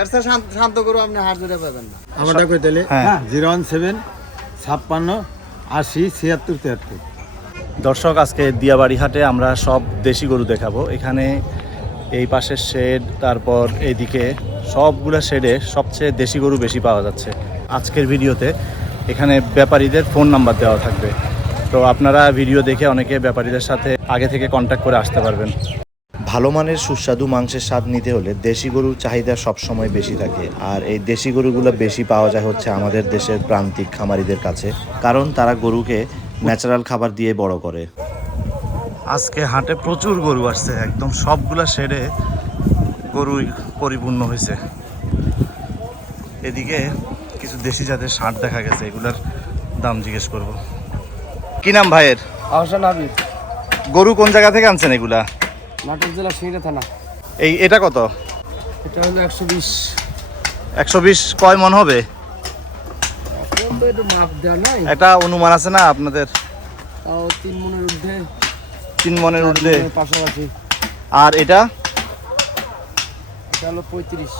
এর চেয়ে শান্ত শান্ত আপনি হাট জুড়ে পাবেন না। আমারটা কই তাহলে? হ্যাঁ। জিরো ওয়ান সেভেন ছাপ্পান্ন আশি ছিয়াত্তর তিয়াত্তর। দর্শক আজকে দিয়াবাড়ি হাটে আমরা সব দেশি গরু দেখাবো। এখানে এই পাশের শেড তারপর এইদিকে সবগুলা শেডে সবচেয়ে দেশি গরু বেশি পাওয়া যাচ্ছে আজকের ভিডিওতে। এখানে ব্যাপারীদের ফোন নাম্বার দেওয়া থাকবে। তো আপনারা ভিডিও দেখে অনেকে ব্যাপারীদের সাথে আগে থেকে কন্ট্যাক্ট করে আসতে পারবেন। ভালো মানের সুস্বাদু মাংসের স্বাদ নিতে হলে দেশি গরুর চাহিদা সবসময় বেশি থাকে। আর এই দেশি গরুগুলো বেশি পাওয়া যায় হচ্ছে আমাদের দেশের প্রান্তিক খামারিদের কাছে। কারণ তারা গরুকে ন্যাচারাল খাবার দিয়ে বড় করে। আজকে হাটে প্রচুর গরু আসছে একদম সবগুলা শেডে গরু পরিপূর্ণ হয়েছে। এদিকে কিছু দেশি জাতের ষাঁড় দেখা গেছে এগুলার দাম জিজ্ঞেস করব। কি নাম ভাইয়ের? আহসান হাবিব। গরু কোন জায়গা থেকে আনছেন এগুলা? নাটক জেলা সিংড়া থানা। এই এটা কত? এটা হলো একশো বিশ। একশো বিশ কয় মন হবে? একটা অনুমান আছে না আপনাদের? তিন মনের ঊর্ধ্বে। তিন মনের ঊর্ধ্বে। পাশাপাশি। আর এটা? এটা হলো পঁয়ত্রিশ।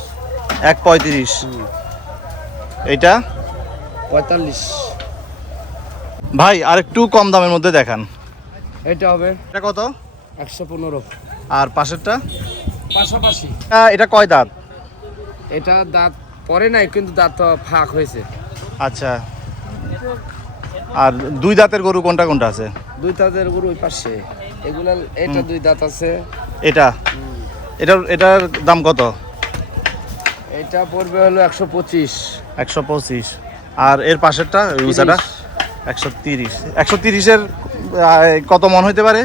এক পঁয়ত্রিশ। এটা? পঁয়তাল্লিশ। ভাই আর একটু কম দামের মধ্যে দেখান। এটা হবে এটা কত? একশো পনেরো। আর পাশেরটা? পাশাপাশি। এটা কয় দাঁত? এটা দাঁত পরে নাই কিন্তু দাঁত তো ফাঁক হয়েছে। আচ্ছা। আর দুই দাঁতের গরু কোনটা কোনটা আছে? দুই দাঁতের গরু ওই পাশে। এগুলা এটা দুই দাঁত আছে। এটা? এটার এটার দাম কত? এটা পড়বে হলো একশো পঁচিশ। একশো পঁচিশ। আর এর পাশেরটা উঁচাটা? একশো তিরিশ। একশো তিরিশের কত মন হইতে পারে?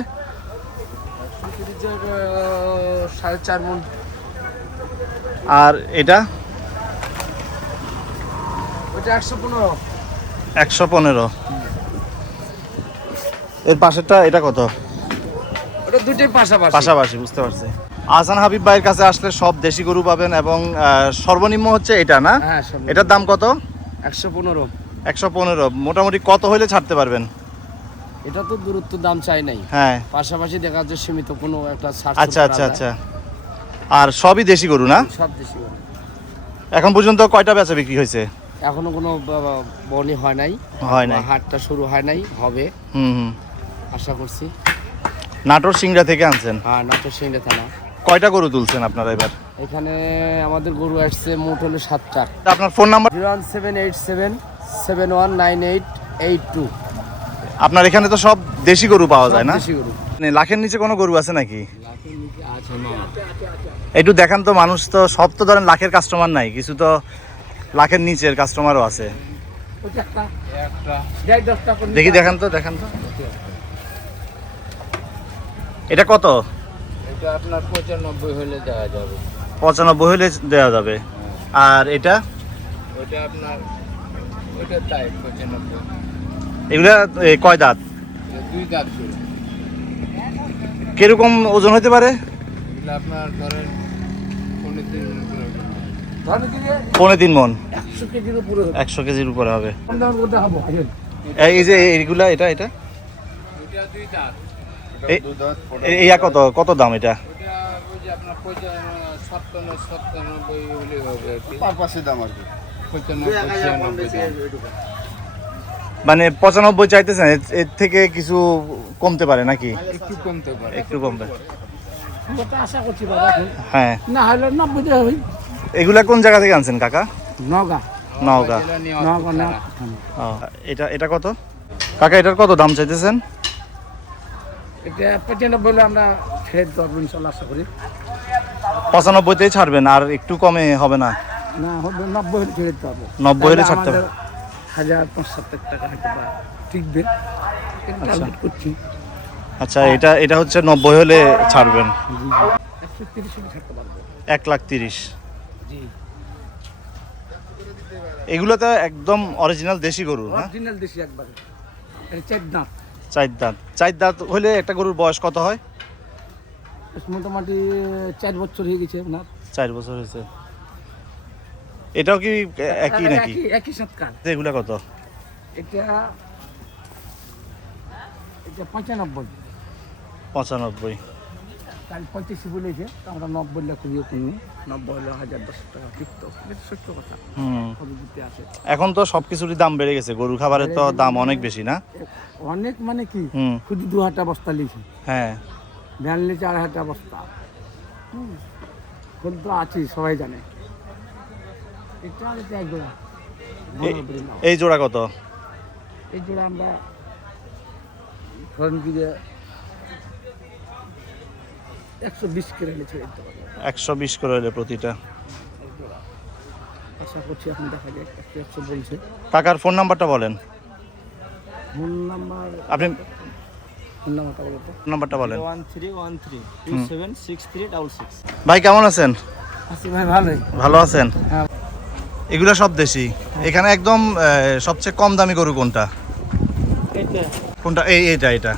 সাড়ে চার মন। আর এটা? ওটা একশো পনেরো। একশো পনেরো। এর পাশেরটা এটা কত? ওটা দুটোই পাশাপাশি। পাশাপাশি বুঝতে পারছি। আহসান হাবিব ভাইয়ের কাছে আসলে সব দেশি গরু পাবেন এবং সর্বনিম্ন হচ্ছে এটা না? হ্যাঁ এটার দাম কত? একশো পনেরো। একশো পনেরো। মোটামুটি কত হইলে ছাড়তে পারবেন? এটা তো দূরত্ব দাম চাই নাই। হ্যাঁ। পাশাপাশি দেখা যাচ্ছে সীমিত কোনো একটা আচ্ছা আচ্ছা আচ্ছা। আর সবই দেশি গরু না? সব দেশি গরু। এখন পর্যন্ত কয়টা বেচা বিক্রি হয়েছে? এখনও কোনো বনি হয় নাই। হয় নাই। হাটটা শুরু হয় নাই হবে। হুম হুম। আশা করছি। নাটোর সিংড়া থেকে আনছেন? হ্যাঁ নাটোর সিংড়া থানা। কয়টা গরু তুলছেন আপনারা এবার? এখানে আমাদের গরু আসছে মোট হলো সাতটা। আপনার phone number? Zero one seven eight seven seven one nine eight eight two. আপনার এখানে তো সব দেশি গরু পাওয়া যায় না? মানে লাখের নিচে কোনো গরু আছে নাকি? একটু দেখান তো মানুষ তো সব তো ধরেন লাখের কাস্টমার নাই কিছু তো লাখের নিচের কাস্টমারও আছে। ওটা দেখি দেখান তো দেখান তো। এটা কত? এটা আপনার পঁচানব্বই হলে দেওয়া যাবে। পঁচানব্বই হলে দেওয়া যাবে। আর এটা? ওইটা আপনার ওইটা তাই পঁচানব্বই। এগুলা কয় দাঁত? দুই দাঁত কীরকম ওজন হতে পারে? আপনার ধরেন পনেরো দিন পৌনে তিন মন। একশো কেজির উপরে হবে। এই এই যে এইগুলা এটা এটা? এই- কত কত দাম এটা? দাম আর কি। মানে পঁচানব্বই চাইতেছেন এর- এর থেকে কিছু কমতে পারে নাকি? একটু কমতে পারে। একটু কমবে। আশা করছি বাবা হ্যাঁ। না হলে নব্বই হই। এগুলা কোন জায়গা থেকে আনছেন কাকা? নগা নওগাঁ। নগা না। এটা এটা কত? কাকা এটার কত দাম চাইতেছেন? এটা পঁচানব্বই হলে আমরা ছেড়ে দিতে ইনশাল্লাহ আশা করি। পঁচানব্বইতেই ছাড়বেন আর একটু কমে হবে না? না হবে নব্বই হলে ছেড়ে দিতে নব্বই হলে ছাড়তে হবে। হাজার পঁচাত্তর টাকা হয়তো বা টিকবে। আচ্ছা। টার্গেট করছি। আচ্ছা এটা এটা হচ্ছে নব্বই হলে ছাড়বেন। একশো তিরিশ ছাড়তে পারব। এক লাখ তিরিশ। জি। এগুলো তো একদম অরিজিনাল দেশি গরু অরিজিনাল দেশি একবারে। চার দাঁত। চার দাঁত। চার দাঁত হলে একটা গরুর বয়স কত হয়? মোটামুটি চার বছর হয়ে গেছে আপনার। চার বছর হয়েছে। এটাও কি একই নাকি? একই সৎকার। এগুলা কত? এটা এটা পঁচানব্বই। পঁচানব্বই। কাল পঁচিশ বলেছে আমরা নব্বই লাখ খুঁজিয়ে কিনি নব্বই হলে হাজার দশ টাকা এটা সত্য কথা। দিতে আসে এখন তো সব কিছুরই দাম বেড়ে গেছে। গরুর খাবারের তো দাম অনেক বেশি না? অনেক মানে কি? শুধু দু হাজার বস্তা লিখি। হ্যাঁ। ভ্যান আড়াই হাজার বস্তা। হুম। ফুল তো আছি সবাই জানে এটা আর এটা এক জোড়া বড় বড় নাও। এই জোড়া কত? এই জোড়া আমরা ধরেন কি যে একশো বিশ করে হলে ছেড়ে দিতে পারব। একশো বিশ করে হলে প্রতিটা। আশা করছি এখন দেখা যায় একশো একশো বলছে। কাকার ফোন নাম্বারটা বলেন। ফোন নাম্বার আপনি ফোন নাম্বারটা বলো তো। ফোন নাম্বারটা বলেন। One three one three two seven six three double six. ভাই কেমন আছেন? আছি ভাই ভালোই। ভালো আছেন? হ্যাঁ। এগুলো সব দেশি। এখানে একদম সবচেয়ে কম দামি গরু কোনটা? কোনটা? এই এটা এটা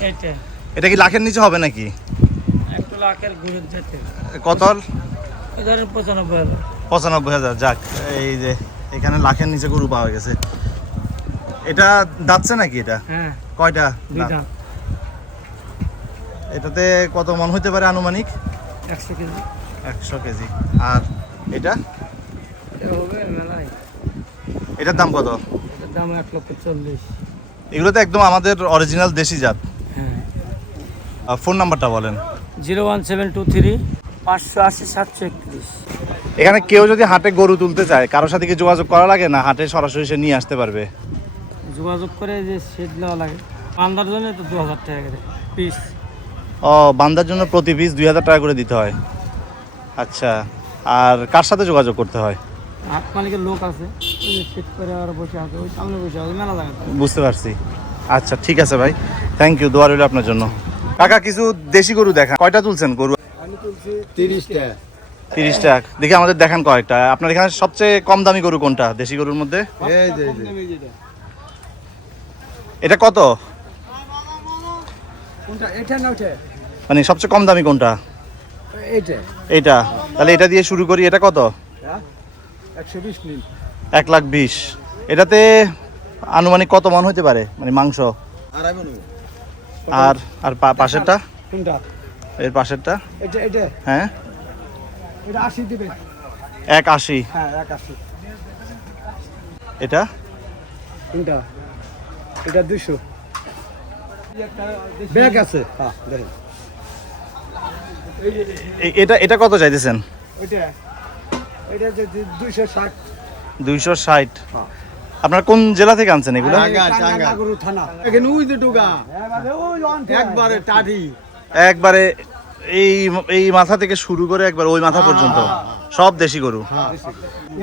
এটা কি লাখের নিচে হবে নাকি? কত পঁচানব্বই হাজার। যাক এই যে এখানে লাখের নিচে গরু পাওয়া গেছে। এটা দাচ্ছে নাকি এটা? হ্যাঁ। কয়টা এটাতে কত মন হইতে পারে আনুমানিক? একশো কেজি। একশো কেজি। আর এটা? হবে এটার দাম কত? এটার দাম এক লক্ষ চল্লিশ। এগুলো তো একদম আমাদের অরিজিনাল দেশি জাত। হ্যাঁ। ফোন নাম্বারটা বলেন। Zero one seven two three পাঁচশো আশি সাতশো একত্রিশ। এখানে কেউ যদি হাটে গরু তুলতে চায় কারোর সাথে কি যোগাযোগ করা লাগে না হাটে সরাসরি সে নিয়ে আসতে পারবে? যোগাযোগ করে যে সেট নেওয়া লাগে। পান্দার জন্য তো দু হাজার টাকা করে পিস ও বান্দার জন্য প্রতি পিস দুই হাজার টাকা করে দিতে হয়। আচ্ছা আর কার সাথে যোগাযোগ করতে হয়? হাট মালিকের লোক আছে। বুঝতে পারছি। আচ্ছা ঠিক আছে ভাই। থ্যাংক ইউ দোয়া রইল আপনার জন্য। কাকা কিছু দেশি গরু দেখা কয়টা তুলছেন গরু? আমি তুলছি তিরিশটা। তিরিশ টাকা দেখি আমাদের দেখান কয়েকটা। আপনার এখানে সবচেয়ে কম দামি গরু কোনটা দেশি গরুর মধ্যে। এটা কত? এটা মানে সবচেয়ে কম দামি কোনটা? এইটা। এইটা। তাহলে এটা দিয়ে শুরু করি। এটা কত? হ্যাঁ? একশো বিশ মিল। এক লাখ বিশ। এটাতে আনুমানিক কত মন হতে পারে? মানে মাংস? আর আর পা- পাশেরটা? কোনটা? এর পাশেরটা? এটা এটা হ্যাঁ? এটা এক আশি। হ্যাঁ এক আশি। এটা? কোনটা? এটা দুশো ব্যাগ আছে। হ্যাঁ এটা এটা কত চাইতেছেন? ওইটা। এটা দুইশো ষাট। দুইশো ষাট। হ্যাঁ। আপনার কোন জেলা থেকে আনছেন এগুলো? টাঙ্গা, টাঙ্গা। নাগরু থানা এখানে ওই যে টুকা একবারে এই এই মাথা থেকে শুরু করে একবার ওই মাথা পর্যন্ত। সব দেশি গরু।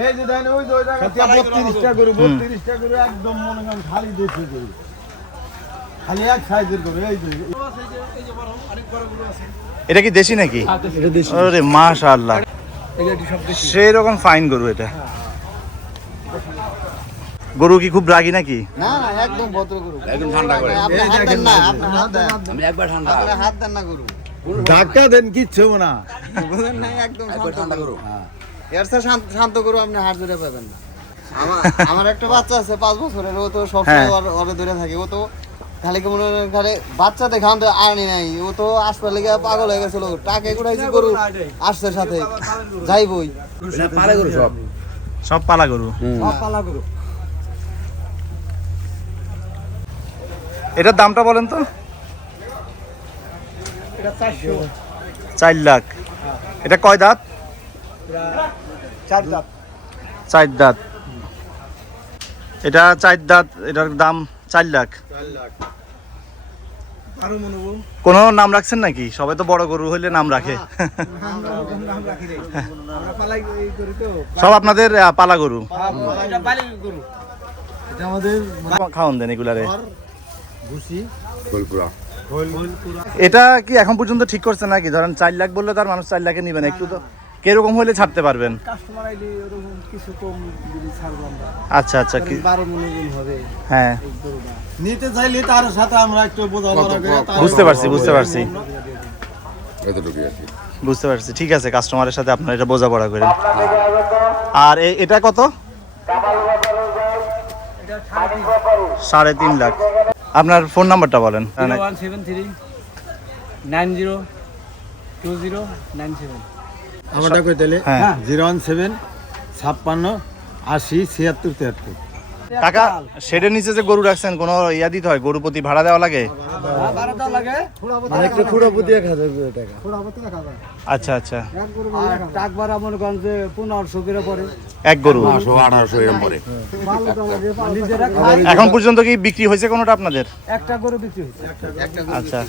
এই যে দেখেন ওই যে ওই জায়গা বত্রিশটা গরু। বত্রিশটা গরু একদম মনে করেন খালি দেশি গরু। খালি এক সাইজের গরু এই যে। এটা কি দেশি নাকি? এটা দেশি। আরে মাশাআল্লাহ। এটা একটু সব দেশি? সেই রকম ফাইন গরু এটা। গরু কি খুব রাগী নাকি? না না একদম ভদ্র গরু। একদম ঠান্ডা করে। আপনি হাত দেন না আপনি হাত দেন। আমি একবার ঠান্ডা। আপনি হাত দেন না গরু। ধাক্কা দেন কিচ্ছু না। বুঝলেন না একদম শান্ত ঠান্ডা গরু। এর চেয়ে শান্ত শান্ত গরু আপনি হাত ধরে পাবেন না। আমার আমার একটা বাচ্চা আছে পাঁচ বছরের ও তো সবসময় হ্যাঁ। ওরে ধরে থাকে। ও তো খালি কি মনে হয় খালি বাচ্চা দেখে আমাদের আনি নাই। ও তো আসবার লেগে পাগল হয়ে গেছিল। টাকে গুড়াইছি গরু আসছে সাথে। যাইবই। পারে করো সব। সব পালা গরু। সব পালা গরু। এটার দামটা বলেন তো। চার লাখ। এটা কয় দাঁত? চার দাঁত। চার দাঁত। এটা চার দাঁত এটার দাম চার লাখ। মনে হব কোনো নাম রাখছেন নাকি? সবাই তো বড় গরু হইলে নাম রাখে। নাম রাখি রে আমরা পালাই এই করি তো। সব আপনাদের পালা গরু? এটা পালি গরু। এটা আমাদের খাওয়ান দেন এগুলারে। এটা কি এখন পর্যন্ত ঠিক করছে নাকি? ধরেন চার লাখ বললে তার মানুষ চার লাখে নিবেন একটু তো কীরকম হলে ছাড়তে পারবেন? কাস্টমার আইলে ওরকম কিছু কম যদি ছাড়বো আমরা। আচ্ছা আচ্ছা কি বারো মনে দিন হবে হ্যাঁ। নিতে চাইলে তার সাথে আমরা একটু বোঝাপড়া করে বুঝতে পারছি বুঝতে পারছি। এতটুকুই আর কি। বুঝতে পারছি ঠিক আছে কাস্টমারের সাথে আপনার এটা বোঝাপড়া করেন। আর এ- এটা কত? সাড়ে তিন লাখ। আপনার ফোন নাম্বারটা বলেন। One seven three nine zero two zero nine seven আমারটা কই তাহলে? হ্যাঁ। জিরো ওয়ান সেভেন ছাপ্পান্ন আশি ছিয়াত্তর তিয়াত্তর। কাকা শেডের নিচে যে গরু রাখছেন কোনো ইয়া দিতে হয়? গরু প্রতি ভাড়া দেওয়া লাগে? মানে আচ্ছা আচ্ছা। এক গরু? পরে এখন পর্যন্ত কি বিক্রি হয়েছে কোনোটা আপনাদের? একটা গরু বিক্রি হয়েছে। আচ্ছা।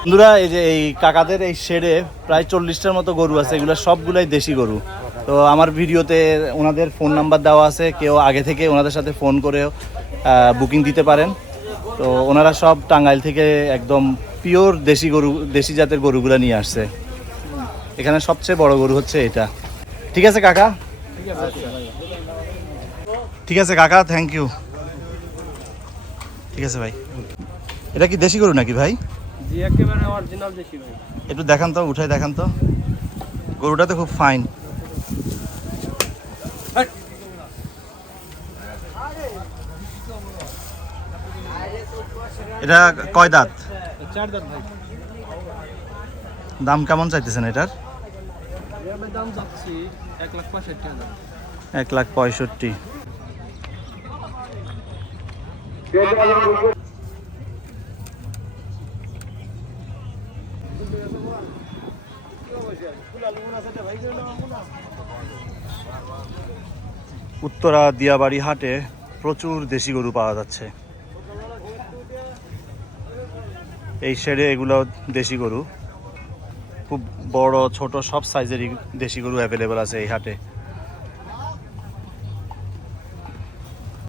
বন্ধুরা এই যে এই কাকাদের এই শেডে প্রায় চল্লিশটার মতো গরু আছে এগুলো সবগুলাই দেশি গরু। তো আমার ভিডিওতে ওনাদের ফোন নাম্বার দেওয়া আছে কেউ আগে থেকে ওনাদের সাথে ফোন করেও বুকিং দিতে পারেন। তো ওনারা সব টাঙ্গাইল থেকে একদম পিওর দেশি গরু দেশি জাতের গরুগুলো নিয়ে আসছে। এখানে সবচেয়ে বড় গরু হচ্ছে এটা। ঠিক আছে কাকা? ঠিক আছে কাকা থ্যাংক ইউ ঠিক আছে ভাই। এটা কি দেশি গরু নাকি ভাই? জি একেবারে অরিজিনাল দেশি ভাই একটু দেখান তো উঠাই দেখান তো। গরুটা তো খুব ফাইন এটা কয় দাঁত? চার দাঁত ভাই। দাম কেমন চাইতেছেন এটার? দাম যাচ্ছি এক লাখ পঁয়ষট্টি হাজার। এক লাখ পঁয়ষট্টি। উত্তরা দিয়াবাড়ি হাটে প্রচুর দেশি গরু পাওয়া যাচ্ছে। এই শেডে এগুলো দেশি গরু। খুব বড়, ছোট, সব সাইজেরই দেশি গরু অ্যাভেলেবেল আছে এই হাটে।